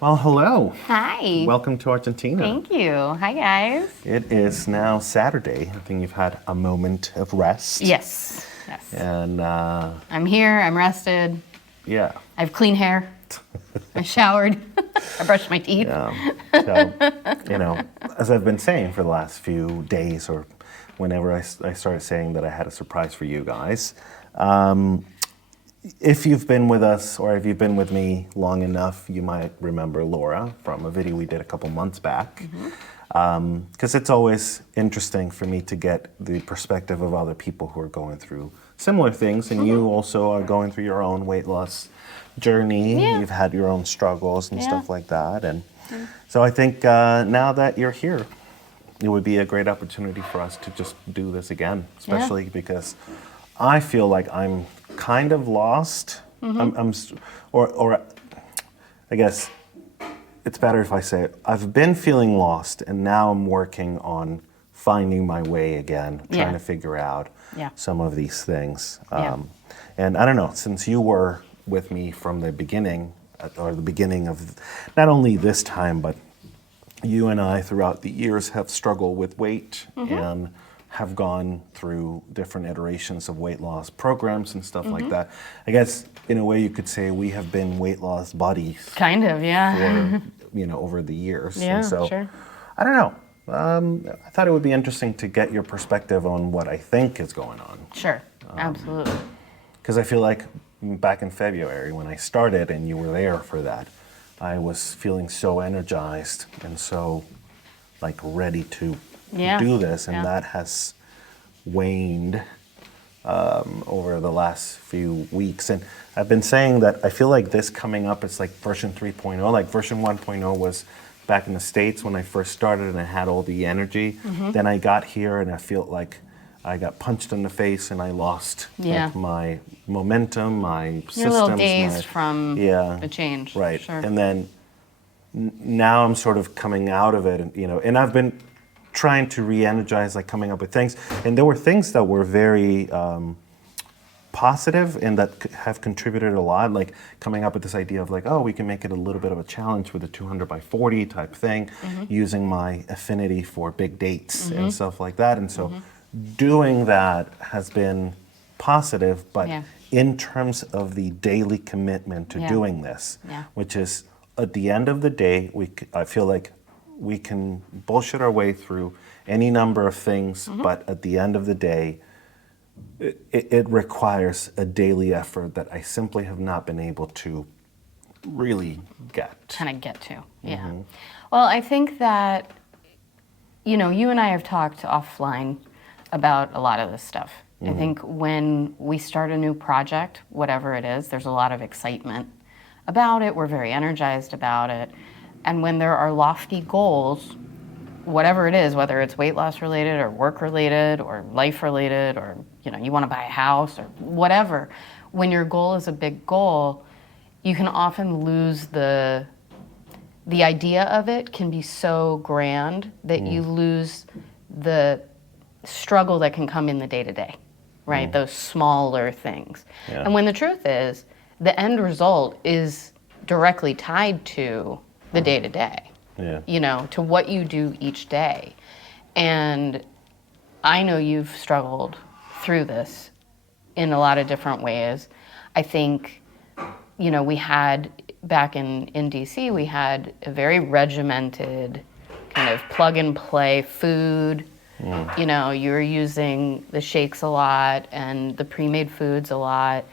Well, hello. Hi. Welcome to Argentina. Thank you. Hi, guys. It is now Saturday. I think you've had a moment of rest. Yes. Yes. And I'm here. I'm rested. yeah. I have clean hair. I showered. I brushed my teeth. So, as I've been saying for the last few days, or whenever I started saying that I had a surprise for you guys, if you've been with us or if you've been with me long enough, you might remember Laura from a video we did a couple months back. Because it's always interesting for me to get the perspective of other people who are going through similar things, and you also are going through your own weight loss journey. Yeah. You've had your own struggles and Yeah. stuff like that, and so I think now that you're here, it would be a great opportunity for us to just do this again, especially because I feel like I'm kind of lost. Or I guess it's better if I say it. I've been feeling lost, and now I'm working on finding my way again, trying to figure out some of these things. And I don't know, since you were with me from the beginning, or the beginning of not only this time, but you and I throughout the years have struggled with weight and have gone through different iterations of weight loss programs and stuff like that. I guess in a way you could say we have been weight loss buddies. Kind of, yeah. For, over the years. Yeah, and so, sure. I don't know. I thought it would be interesting to get your perspective on what I think is going on. Sure. Absolutely. Because I feel like back in February when I started and you were there for that, I was feeling so energized and so ready to do this, and that has waned over the last few weeks. And I've been saying that I feel like this coming up is like version 3.0. Like version 1.0 was back in the States when I first started and I had all the energy. Then I got here and I feel like I got punched in the face and I lost my momentum, my systems. You're a little dazed from the change. Right. Sure. And then now I'm sort of coming out of it, and I've been trying to re-energize, coming up with things. And there were things that were very positive and that have contributed a lot, like coming up with this idea of we can make it a little bit of a challenge with a 200 by 40 type thing, using my affinity for big dates and stuff like that. And so doing that has been positive, but in terms of the daily commitment to doing this, which is at the end of the day, I feel like we can bullshit our way through any number of things, but at the end of the day, it requires a daily effort that I simply have not been able to really get. Kind of get to, yeah. Well, I think that, you and I have talked offline about a lot of this stuff. I think when we start a new project, whatever it is, there's a lot of excitement about it. We're very energized about it. And when there are lofty goals, whatever it is, whether it's weight loss related or work related or life related, or you want to buy a house or whatever, when your goal is a big goal, you can often lose the idea of it can be so grand that you lose the struggle that can come in the day-to-day, right? Those smaller things. And when the truth is, the end result is directly tied to the day-to-day, to what you do each day. And I know you've struggled through this in a lot of different ways. I think, we had, back in DC, we had a very regimented kind of plug-and-play food. You were using the shakes a lot and the pre-made foods a lot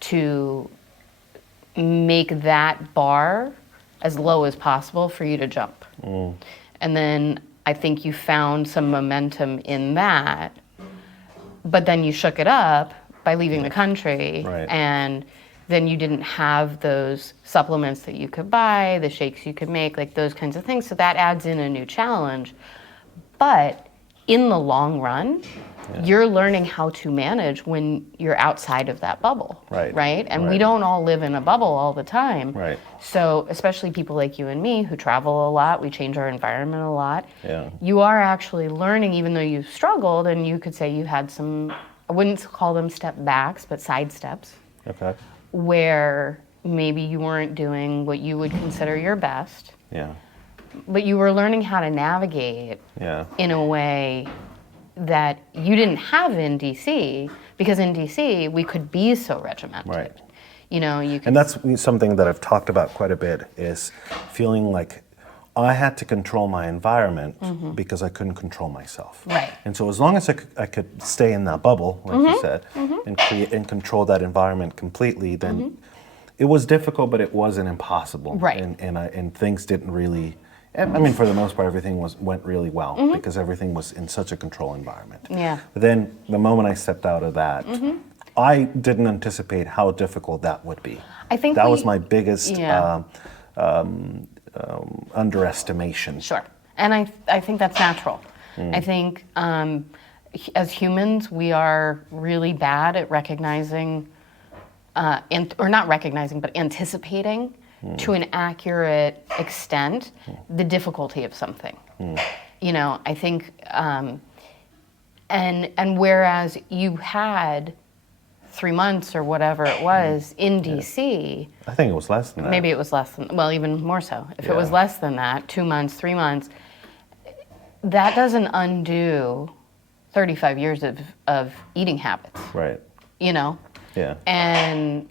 to make that bar as low as possible for you to jump. And then I think you found some momentum in that, but then you shook it up by leaving the country, and then you didn't have those supplements that you could buy, the shakes you could make, those kinds of things. So that adds in a new challenge. But in the long run, you're learning how to manage when you're outside of that bubble, right? And we don't all live in a bubble all the time. So especially people like you and me who travel a lot, we change our environment a lot. You are actually learning, even though you've struggled, and you could say you had some, I wouldn't call them step backs, but side steps. Where maybe you weren't doing what you would consider your best, Yeah. but you were learning how to navigate in a way that you didn't have in DC, because in DC we could be so regimented. Right. You know, you could. And that's something that I've talked about quite a bit, is feeling like I had to control my environment because I couldn't control myself. Right. And so as long as I could stay in that bubble, like you said, and create and control that environment completely, then it was difficult, but it wasn't impossible. Right. And things didn't really. I mean, for the most part, everything went really well because everything was in such a control environment. Yeah. But then the moment I stepped out of that, I didn't anticipate how difficult that would be. I think that was my biggest Yeah. Underestimation. Sure. And I think that's natural. I think as humans, we are really bad at recognizing, or not recognizing, but anticipating to an accurate extent the difficulty of something. You know, I think, and whereas you had 3 months or whatever it was in DC. I think it was less than that. Maybe it was less than, well, even more so. If it was less than that, 2 months, 3 months, that doesn't undo 35 years of eating habits. Right. You know? Yeah. And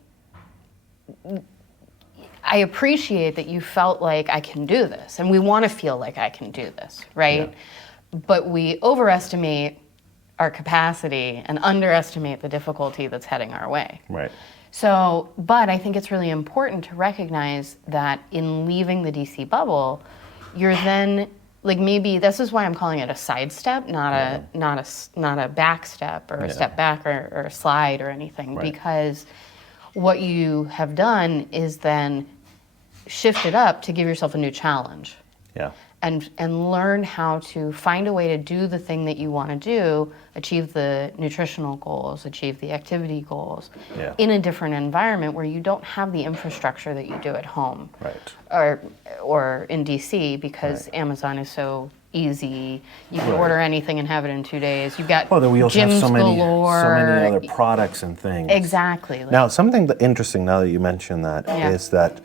I appreciate that you felt like I can do this, and we want to feel like I can do this, right? Yeah. But we overestimate our capacity and underestimate the difficulty that's heading our way. Right. So, but I think it's really important to recognize that in leaving the DC bubble, you're then, like, maybe this is why I'm calling it a sidestep, not a back step or a step back or a slide or anything, because what you have done is then shift it up to give yourself a new challenge. Yeah. And learn how to find a way to do the thing that you want to do, achieve the nutritional goals, achieve the activity goals, in a different environment where you don't have the infrastructure that you do at home, or in DC, because Amazon is so easy. You can order anything and have it in 2 days. You've got then we also gyms have so many galore. other products and things. Exactly. Now, something interesting now that you mentioned that is that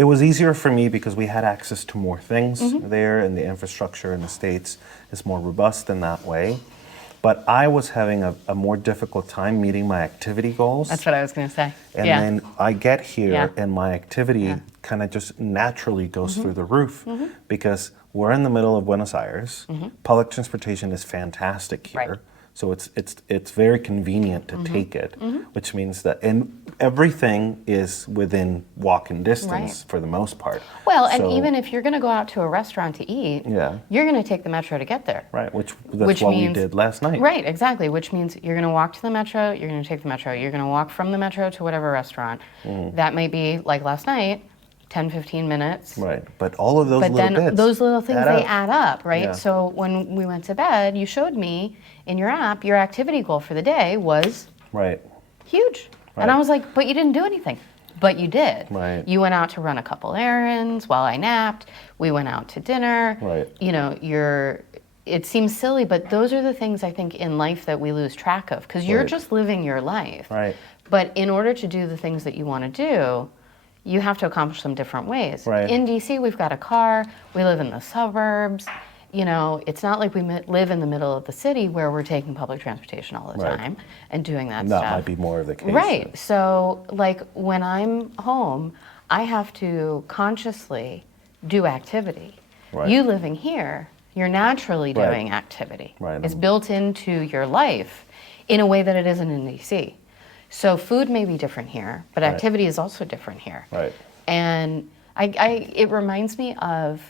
it was easier for me because we had access to more things there, and the infrastructure in the States is more robust in that way. But I was having a more difficult time meeting my activity goals. That's what I was going to say. And then I get here and my activity kind of just naturally goes through the roof because we're in the middle of Buenos Aires. Public transportation is fantastic here. Right. So it's very convenient to take it, which means that everything is within walking distance for the most part. Well, and even if you're going to go out to a restaurant to eat, you're going to take the metro to get there. Right, which what we did last night. Right, exactly, which means you're going to walk to the metro, you're going to take the metro, you're going to walk from the metro to whatever restaurant. That may be, like last night, 10, 15 minutes. Right, but all of those but little then bits those little things, they add up, right? Yeah. So when we went to bed, you showed me in your app, your activity goal for the day was huge. Right. And I was like, but you didn't do anything. But you did. Right. You went out to run a couple errands while I napped. We went out to dinner. Right. You know, it seems silly, but those are the things I think in life that we lose track of, because you're just living your life. Right. But in order to do the things that you want to do, you have to accomplish them different ways. Right. In DC, we've got a car. We live in the suburbs. You know, it's not like we live in the middle of the city where we're taking public transportation all the time and doing that stuff. That might be more of the case. Right. So, like, when I'm home, I have to consciously do activity. Right. You living here, you're naturally doing activity. Right. It's built into your life in a way that it isn't in DC. So food may be different here, but activity is also different here. Right. And it reminds me of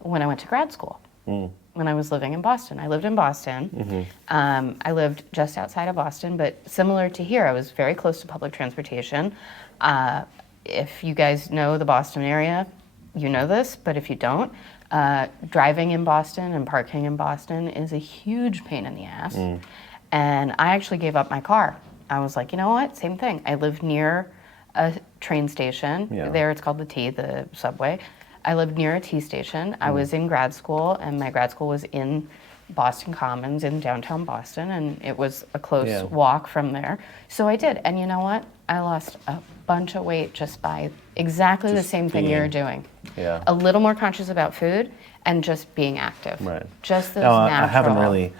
when I went to grad school, when I was living in Boston. I lived in Boston. I lived just outside of Boston, but similar to here, I was very close to public transportation. If you guys know the Boston area, you know this, but if you don't, driving in Boston and parking in Boston is a huge pain in the ass. And I actually gave up my car. I was like, you know what, same thing. I live near a train station. There it's called the T, the subway. I lived near a T station. I was in grad school, and my grad school was in Boston Commons in downtown Boston, and it was a close Yeah. walk from there. So I did, and you know what? I lost a bunch of weight just by exactly the Just same thing you're being- doing. Yeah. A little more conscious about food and just being active. Right. Just this No, natural. I haven't really.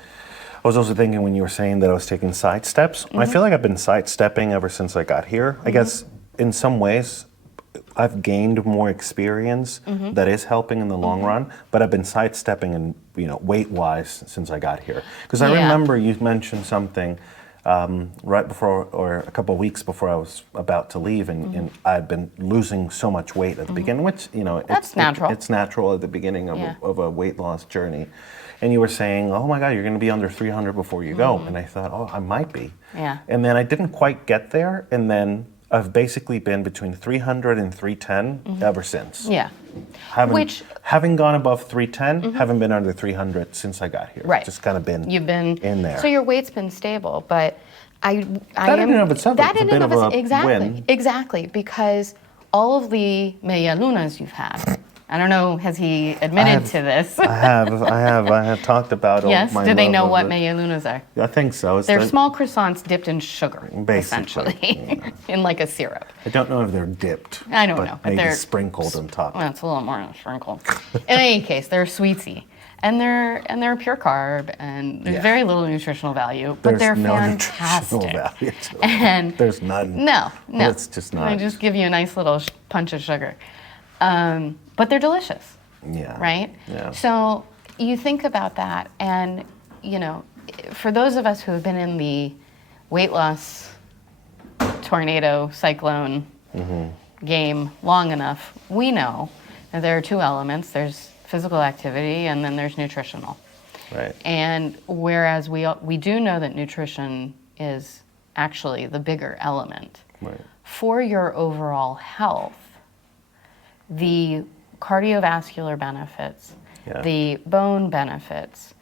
I was also thinking when you were saying that I was taking side steps. I feel like I've been sidestepping ever since I got here. I guess in some ways, I've gained more experience that is helping in the long run. But I've been sidestepping and weight-wise since I got here. Because I Yeah. remember you mentioned something right before, or a couple of weeks before I was about to leave, and I'd been losing so much weight at the beginning, which That's natural. It's natural at the beginning of, Yeah. of a weight loss journey. And you were saying, oh my God, you're going to be under 300 before you go. And I thought, oh, I might be. Yeah. And then I didn't quite get there. And then I've basically been between 300 and 310 ever since. Yeah. Having gone above 310, haven't been under 300 since I got here. Right. Just kind of been You've been in there. So your weight's been stable, but I That in and of itself that is a in bit and of of a exactly, win. Exactly, because all of the media lunas you've had. I don't know, has he admitted to this? I have talked about Yes. my Do they love know of what it. media lunas are? I think so. It's They're the- small croissants dipped in sugar, Basically, essentially, in like a syrup. I don't know if they're dipped. I don't but know, but maybe they're sprinkled on top. Well, it's a little more than a sprinkle. In any case, they're sweetsy, and they're pure carb, and there's Yeah. very little nutritional value, but There's they're no fantastic. nutritional value to them. And There's none. No. It's just not. They just give you a nice little punch of sugar, but they're delicious. Yeah. Right? Yeah. So you think about that, and for those of us who have been in the weight loss tornado cyclone game long enough, we know that there are two elements. There's physical activity, and then there's nutritional. Right. And whereas we do know that nutrition is actually the bigger element Right. for your overall health, the cardiovascular benefits, Yeah. the bone benefits,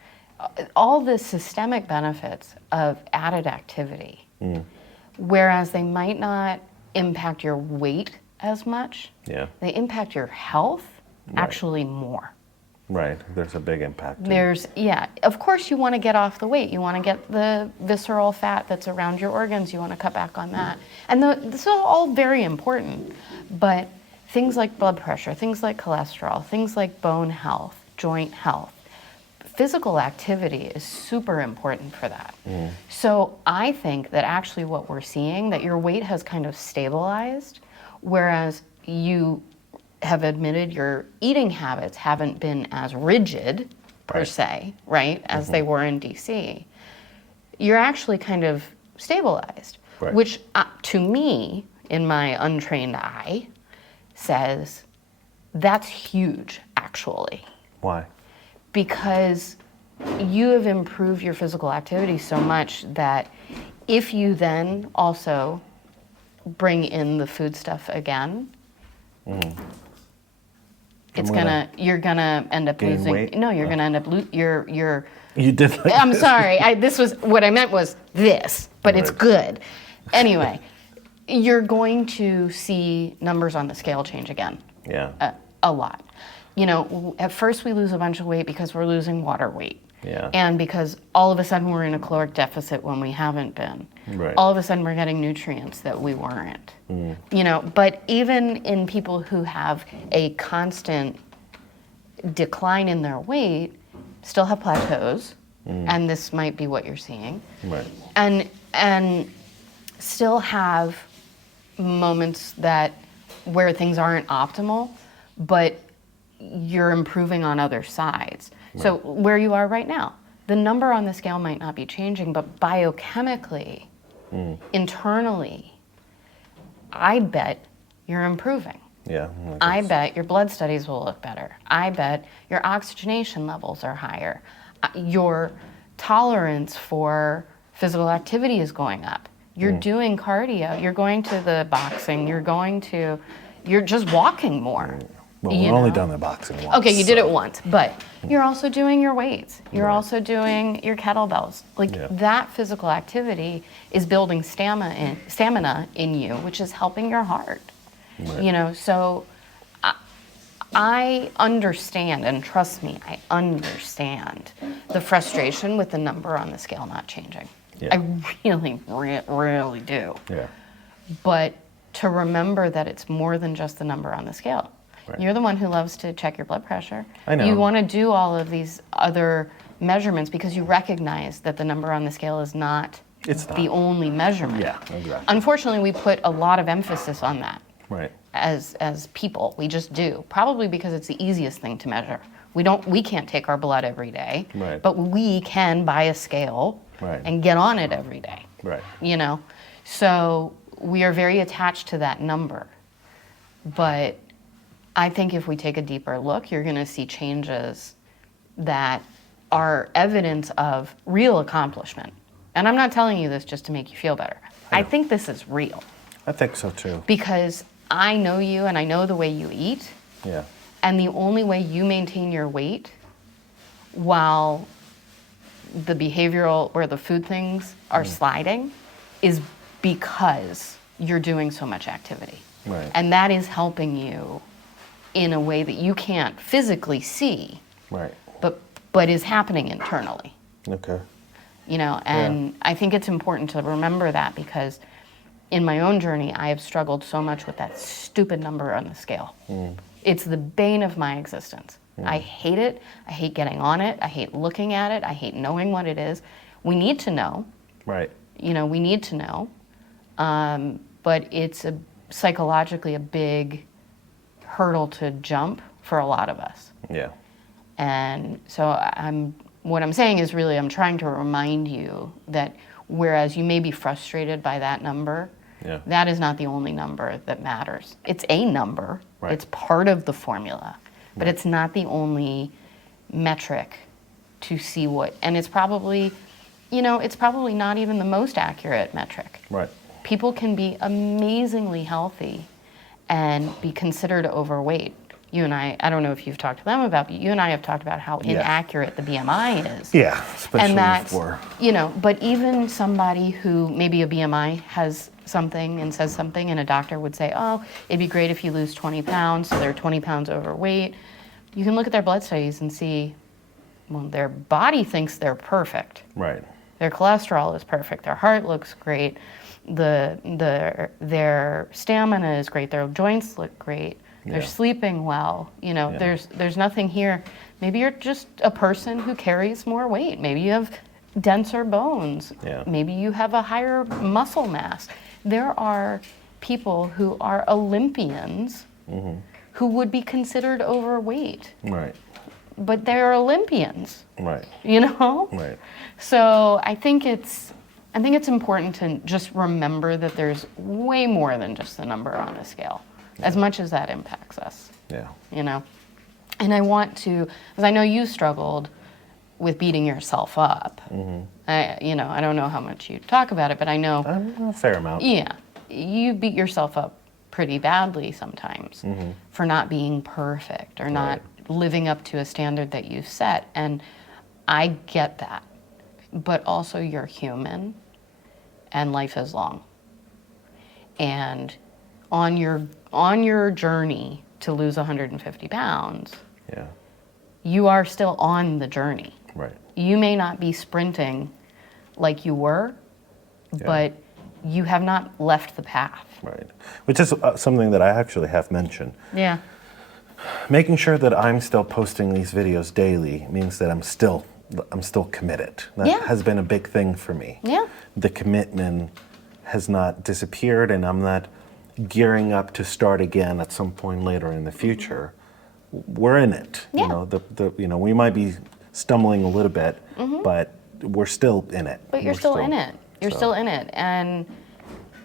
all the systemic benefits of added activity, whereas they might not impact your weight as much, Yeah. they impact your health actually more. Right. There's a big impact. Of course you want to get off the weight. You want to get the visceral fat that's around your organs. You want to cut back on that. And this is all very important. But things like blood pressure, things like cholesterol, things like bone health, joint health, physical activity is super important for that. So I think that actually what we're seeing, that your weight has kind of stabilized, whereas you have admitted your eating habits haven't been as rigid, per Right. se, right, as they were in DC. You're actually kind of stabilized, Right. which to me, in my untrained eye, says that's huge, actually, Why? because you have improved your physical activity so much that if you then also bring in the food stuff again, you're gonna end up gain losing. weight? No, you're gonna end up you're. You did like I'm this. sorry. This was what I meant was this, but it's Right. good. Anyway, you're going to see numbers on the scale change again. Yeah. A lot. At first we lose a bunch of weight because we're losing water weight. Yeah. And because all of a sudden we're in a caloric deficit when we haven't been. Right. All of a sudden we're getting nutrients that we weren't. But even in people who have a constant decline in their weight, still have plateaus, and this might be what you're seeing. Right. And still have moments where things aren't optimal, but you're improving on other sides. So where you are right now, the number on the scale might not be changing, but biochemically, internally, I bet you're improving. Yeah. I bet your blood studies will look better. I bet your oxygenation levels are higher. Your tolerance for physical activity is going up. You're doing cardio. You're going to the boxing. You're just walking more. Well, we've only done the boxing once. Okay, you did it once, but you're also doing your weights. You're also doing your kettlebells. That physical activity is building stamina in you, which is helping your heart. Right. So I understand, and trust me, I understand the frustration with the number on the scale not changing. Yeah. I really do. Yeah. But to remember that it's more than just the number on the scale. Right. You're the one who loves to check your blood pressure. I know. You want to do all of these other measurements because you recognize that the number on the scale is not the only measurement. Yeah, exactly. Unfortunately, we put a lot of emphasis on that. Right. As people, we just do. Probably because it's the easiest thing to measure. We can't take our blood every day, Right. but we can buy a scale Right. and get on it every day. Right. You know, so we are very attached to that number. But I think if we take a deeper look, you're going to see changes that are evidence of real accomplishment. And I'm not telling you this just to make you feel better. I think this is real. I think so too. Because I know you and I know the way you eat. Yeah. And the only way you maintain your weight while the behavioral or the food things are sliding is because you're doing so much activity. Right. And that is helping you in a way that you can't physically see, Right. but is happening internally. Okay. You know, and I think it's important to remember that because in my own journey, I have struggled so much with that stupid number on the scale. It's the bane of my existence. I hate it. I hate getting on it. I hate looking at it. I hate knowing what it is. We need to know. Right. You know, we need to know. But it's psychologically a big hurdle to jump for a lot of us. Yeah. And so what I'm saying is really I'm trying to remind you that whereas you may be frustrated by that number, that is not the only number that matters. It's a number. Right. It's part of the formula, but it's not the only metric to see what, and it's probably, it's probably not even the most accurate metric. Right. People can be amazingly healthy and be considered overweight. You and I don't know if you've talked to them about, but you and I have talked about how inaccurate the BMI is. Yeah, especially and that's, for... but even somebody who maybe a BMI has something and says something and a doctor would say, oh, it'd be great if you lose 20 pounds, so they're 20 pounds overweight. You can look at their blood studies and see, well, their body thinks they're perfect. Right. Their cholesterol is perfect. Their heart looks great. Their stamina is great. Their joints look great. They're sleeping well. There's nothing here. Maybe you're just a person who carries more weight. Maybe you have denser bones. Yeah. Maybe you have a higher muscle mass. There are people who are Olympians who would be considered overweight. Right. But they're Olympians. Right. Right. So I think it's important to just remember that there's way more than just the number on a scale, as much as that impacts us. Yeah. And I want to, because I know you struggled with beating yourself up. I don't know how much you talk about it, but I know A fair amount. Yeah, you beat yourself up pretty badly sometimes for not being perfect or not living up to a standard that you set, and I get that. But also you're human, and life is long. And on your journey to lose 150 pounds, you are still on the journey. Right. You may not be sprinting like you were, but you have not left the path. Right. Which is something that I actually have mentioned. Yeah. Making sure that I'm still posting these videos daily means that I'm still committed. That has been a big thing for me. Yeah. The commitment has not disappeared, and I'm not gearing up to start again at some point later in the future. We're in it. Yeah. We might be stumbling a little bit, but we're still in it. But you're still in it. You're still in it. And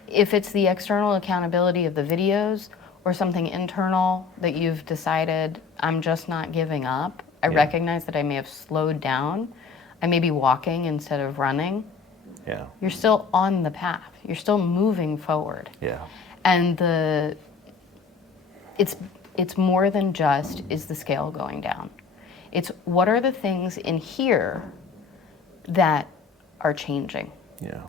if it's the external accountability of the videos or something internal that you've decided, I'm just not giving up, I recognize that I may have slowed down. I may be walking instead of running. Yeah. You're still on the path. You're still moving forward. Yeah. And it's more than just, is the scale going down? It's what are the things in here that are changing? Yeah.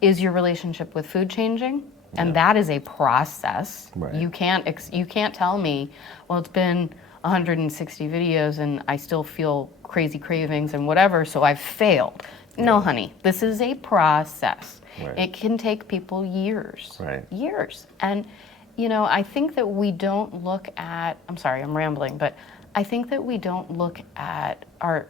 Is your relationship with food changing? And that is a process. Right. You can't tell me, well, it's been 160 videos and I still feel crazy cravings and whatever, so I've failed. No, honey, this is a process. Right. It can take people years. Right. Years. And, I think that we don't look at, I'm sorry, I'm rambling, but I think that we don't look at our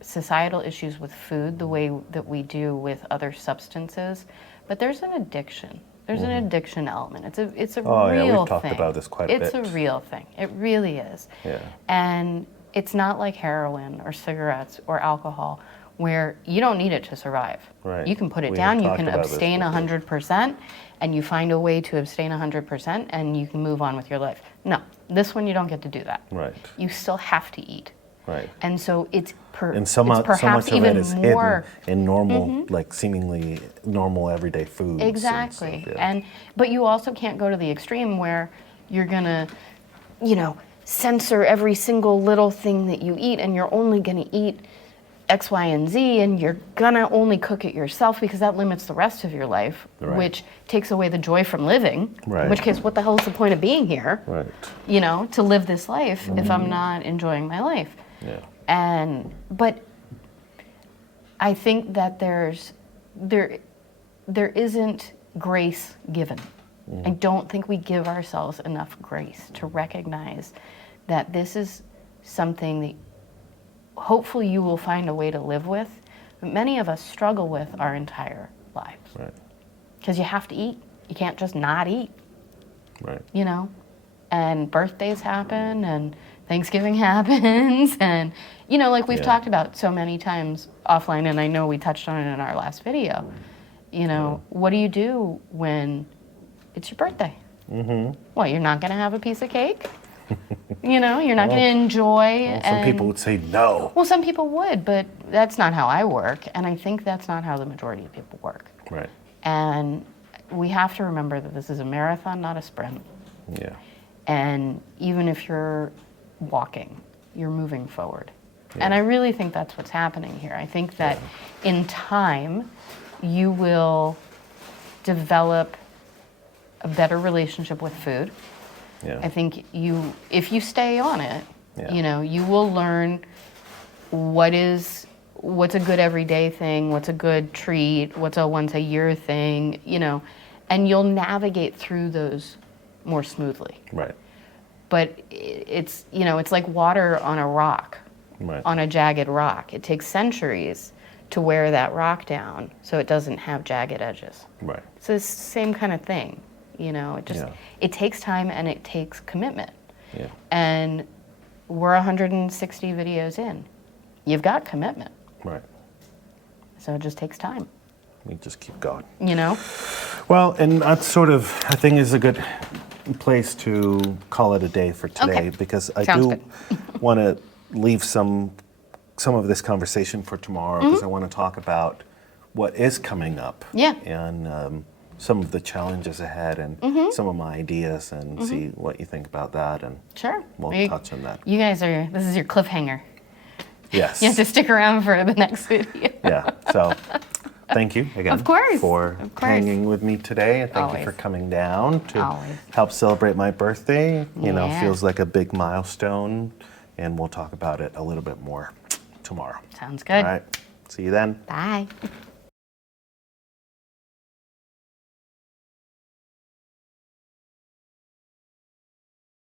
societal issues with food the way that we do with other substances. But there's an addiction. There's an addiction element. It's a real thing. Yeah, we've talked about this quite a bit. It's a real thing. It really is. Yeah. And it's not like heroin or cigarettes or alcohol where you don't need it to survive. Right. You can put it We down, have you talked can about this abstain before. 100%, and you find a way to abstain 100%, and you can move on with your life. No, this one you don't get to do that. Right. You still have to eat. Right. And so it's And so much perhaps of even it is more hidden in normal, like seemingly normal everyday foods. and exactly. stuff, yeah. But you also can't go to the extreme where you're gonna, censor every single little thing that you eat, and you're only gonna eat X, Y, and Z, and you're gonna only cook it yourself because that limits the rest of your life, Right. which takes away the joy from living. Right. In which case, what the hell is the point of being here? Right. To live this life if I'm not enjoying my life. Yeah. But I think that there isn't grace given. I don't think we give ourselves enough grace to recognize that this is something that hopefully you will find a way to live with, but many of us struggle with our entire lives. Right. Because you have to eat. You can't just not eat, Right. And birthdays happen, and Thanksgiving happens, and, like we've Yeah. talked about so many times offline, and I know we touched on it in our last video, what do you do when it's your birthday? Mm-hmm. Well, you're not going to have a piece of cake? You're not going to enjoy. Well, some people would say no. Well, some people would, but that's not how I work, and I think that's not how the majority of people work. Right. And we have to remember that this is a marathon, not a sprint. Yeah. And even if you're walking, you're moving forward. And I really think that's what's happening here. I think that in time, you will develop a better relationship with food. Yeah. I think if you stay on it, Yeah. you will learn what's a good everyday thing, what's a good treat, what's a once a year thing, and you'll navigate through those more smoothly. Right. But it's like water on a rock, Right. on a jagged rock. It takes centuries to wear that rock down so it doesn't have jagged edges. Right. So it's the same kind of thing, it takes time and it takes commitment. Yeah. And we're 160 videos in. You've got commitment. Right. So it just takes time. We just keep going. Well, and that's sort of, I think, is a good place to call it a day for today, Okay. because I Sounds do good. want to leave some of this conversation for tomorrow, because I want to talk about what is coming up. Yeah. And some of the challenges ahead, and some of my ideas, and see what you think about that, and Sure. we'll touch on that. You guys this is your cliffhanger. Yes. You have to stick around for the next video. Yeah. So thank you again Of course. for Of course. hanging with me today. And thank you Always. for coming down to Always. help celebrate my birthday. Yeah. Feels like a big milestone. And we'll talk about it a little bit more tomorrow. Sounds good. All right. See you then. Bye.